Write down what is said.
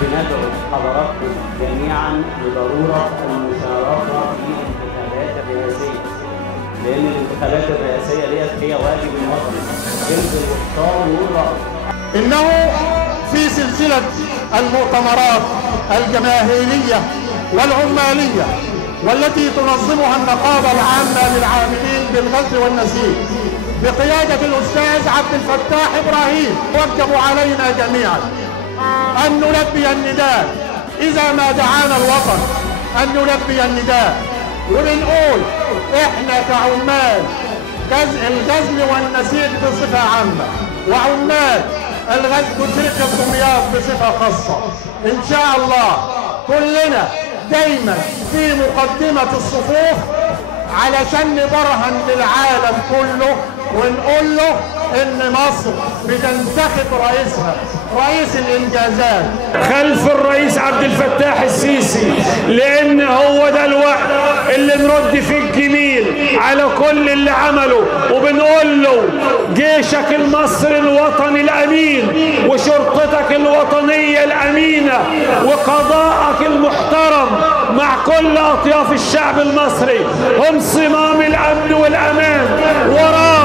بندعو حضراتكم جميعا لضرورة المشاركة في الانتخابات الرئاسية، لأن الانتخابات الرئاسية ديت هي واجب الوطني. انزل واختار وقول رأيك. إنه في سلسلة المؤتمرات الجماهيرية والعمالية والتي تنظمها النقابة العامة للعاملين بالغزل والنسيج بقيادة الأستاذ عبد الفتاح إبراهيم، يجب علينا جميعا أن نلبي النداء إذا ما دعانا الوطن، أن نلبي النداء وبنقول إحنا كعمال الغزل والنسيج بصفة عامة وعمال الغزل وشركة دمياط بصفة خاصة، إن شاء الله كلنا دايما في مقدمة الصفوف علشان نبرهن للعالم كله ونقول له ان مصر بتنتخب رئيسها رئيس الانجازات خلف الرئيس عبد الفتاح السيسي، لان هو ده الوقت اللي نرد فيه الجميل على كل اللي عمله، وبنقول له جيشك المصري الوطني الامين وشرطتك الوطنيه الامينه وقضاءك المحترم مع كل اطياف الشعب المصري هم صمام الامن والامان. وراء